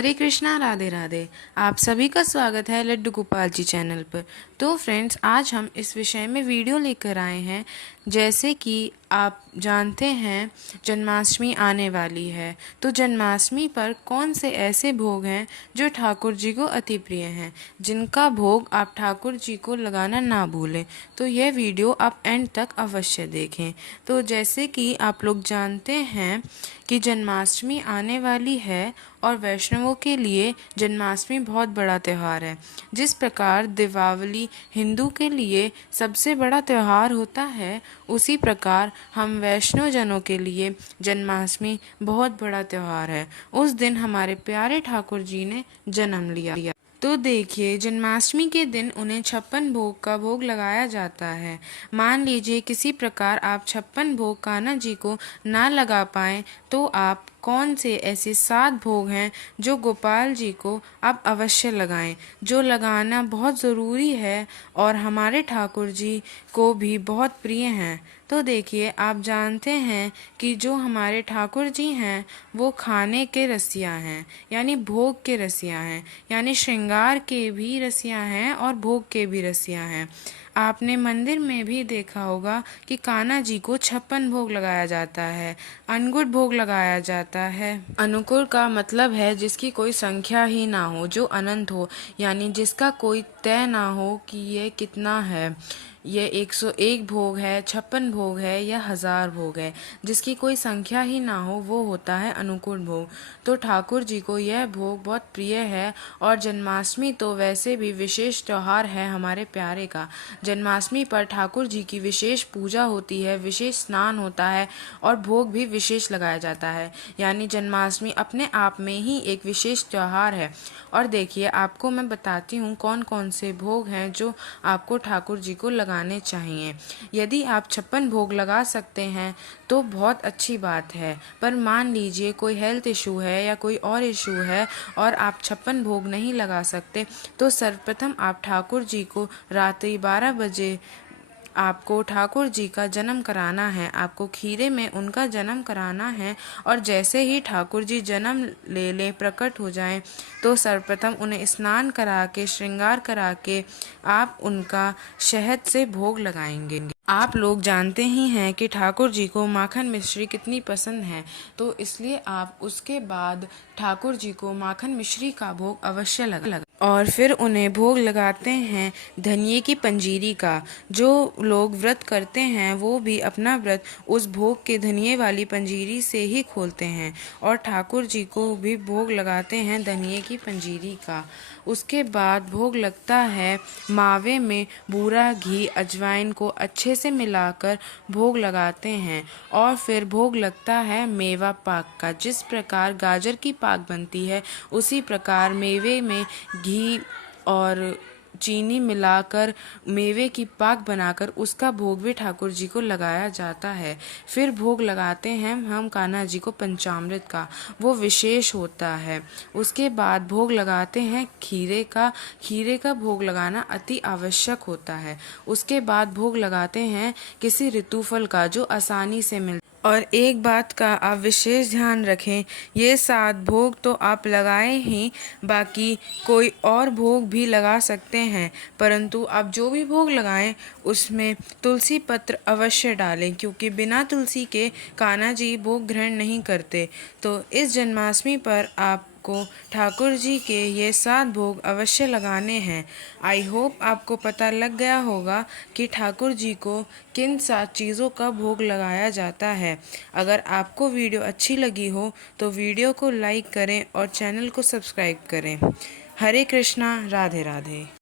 हरे कृष्णा, राधे राधे। आप सभी का स्वागत है लड्डू गोपाल जी चैनल पर। तो फ्रेंड्स, आज हम इस विषय में वीडियो लेकर आए हैं। जैसे कि आप जानते हैं, जन्माष्टमी आने वाली है। तो जन्माष्टमी पर कौन से ऐसे भोग हैं जो ठाकुर जी को अति प्रिय हैं, जिनका भोग आप ठाकुर जी को लगाना ना भूलें। तो यह वीडियो आप एंड तक अवश्य देखें। तो जैसे कि आप लोग जानते हैं कि जन्माष्टमी आने वाली है और वैष्णवों के लिए जन्माष्टमी बहुत बड़ा त्यौहार है। जिस प्रकार दीपावली हिंदू के लिए सबसे बड़ा त्यौहार होता है, उसी प्रकार हम वैष्णव जनों के लिए जन्माष्टमी बहुत बड़ा त्यौहार है। उस दिन हमारे प्यारे ठाकुर जी ने जन्म लिया। तो देखिए, जन्माष्टमी के दिन उन्हें 56 भोग का भोग लगाया जाता है। मान लीजिए किसी प्रकार आप 56 भोग कान्हा जी को ना लगा पाएँ, तो आप कौन से ऐसे 7 भोग हैं जो गोपाल जी को आप अवश्य लगाएं, जो लगाना बहुत ज़रूरी है और हमारे ठाकुर जी को भी बहुत प्रिय हैं। तो देखिए, आप जानते हैं कि जो हमारे ठाकुर जी हैं वो खाने के रसिया हैं, यानी भोग के रसिया हैं, यानी श्रृंगार के भी रसिया हैं और भोग के भी रसिया हैं। आपने मंदिर में भी देखा होगा कि कान्हा जी को 56 भोग लगाया जाता है, अनगुड भोग लगाया जाता है। अनुकूल का मतलब है जिसकी कोई संख्या ही ना हो, जो अनंत हो, यानी जिसका कोई तय ना हो कि ये कितना है, ये 101 भोग है, 56 भोग है या 1000 भोग है, जिसकी कोई संख्या ही ना हो, वो होता है अनुकूल भोग। तो ठाकुर जी को यह भोग बहुत प्रिय है। और जन्माष्टमी तो वैसे भी विशेष त्यौहार है हमारे प्यारे का। जन्माष्टमी पर ठाकुर जी की विशेष पूजा होती है, विशेष स्नान होता है और भोग भी विशेष लगाया जाता है। यानी जन्माष्टमी अपने आप में ही एक विशेष त्यौहार है। और देखिए, आपको मैं बताती हूँ कौन कौन से भोग हैं जो आपको ठाकुर जी को लगाने चाहिए। यदि आप 56 भोग लगा सकते हैं तो बहुत अच्छी बात है, पर मान लीजिए कोई हेल्थ इशू है या कोई और इशू है और आप 56 भोग नहीं लगा सकते, तो सर्वप्रथम आप ठाकुर जी को रात्रि 12 बजे आपको ठाकुर जी का जन्म कराना है, आपको खीरे में उनका जन्म कराना है। और जैसे ही ठाकुर जी जन्म ले लें, प्रकट हो जाएं, तो सर्वप्रथम उन्हें स्नान करा के, श्रृंगार करा के आप उनका शहद से भोग लगाएंगे। आप लोग जानते ही हैं कि ठाकुर जी को माखन मिश्री कितनी पसंद है, तो इसलिए आप उसके बाद ठाकुर जी को माखन मिश्री का भोग अवश्य लगा और फिर उन्हें भोग लगाते हैं धनिये की पंजीरी का। जो लोग व्रत करते हैं वो भी अपना व्रत उस भोग के धनिये वाली पंजीरी से ही खोलते हैं और ठाकुर जी को भी भोग लगाते हैं धनिये की पंजीरी का। उसके बाद भोग लगता है मावे में बूरा घी, अजवाइन को अच्छे से मिलाकर भोग लगाते हैं। और फिर भोग लगता है मेवा पाक का। जिस प्रकार गाजर की पाक बनती है, उसी प्रकार मेवे में घी और चीनी मिलाकर मेवे की पाक बनाकर उसका भोग भी ठाकुर जी को लगाया जाता है। फिर भोग लगाते हैं हम कान्हा जी को पंचामृत का, वो विशेष होता है। उसके बाद भोग लगाते हैं खीरे का। खीरे का भोग लगाना अति आवश्यक होता है। उसके बाद भोग लगाते हैं किसी ऋतुफल का जो आसानी से मिल। और एक बात का आप विशेष ध्यान रखें, ये 7 भोग तो आप लगाए ही, बाकी कोई और भोग भी लगा सकते हैं, परंतु आप जो भी भोग लगाएं उसमें तुलसी पत्र अवश्य डालें, क्योंकि बिना तुलसी के कान्हा जी भोग ग्रहण नहीं करते। तो इस जन्माष्टमी पर आपको ठाकुर जी के ये 7 भोग अवश्य लगाने हैं। आई होप आपको पता लग गया होगा कि ठाकुर जी को किन 7 चीज़ों का भोग लगाया जाता है। अगर आपको वीडियो अच्छी लगी हो तो वीडियो को लाइक करें और चैनल को सब्सक्राइब करें। हरे कृष्णा, राधे राधे।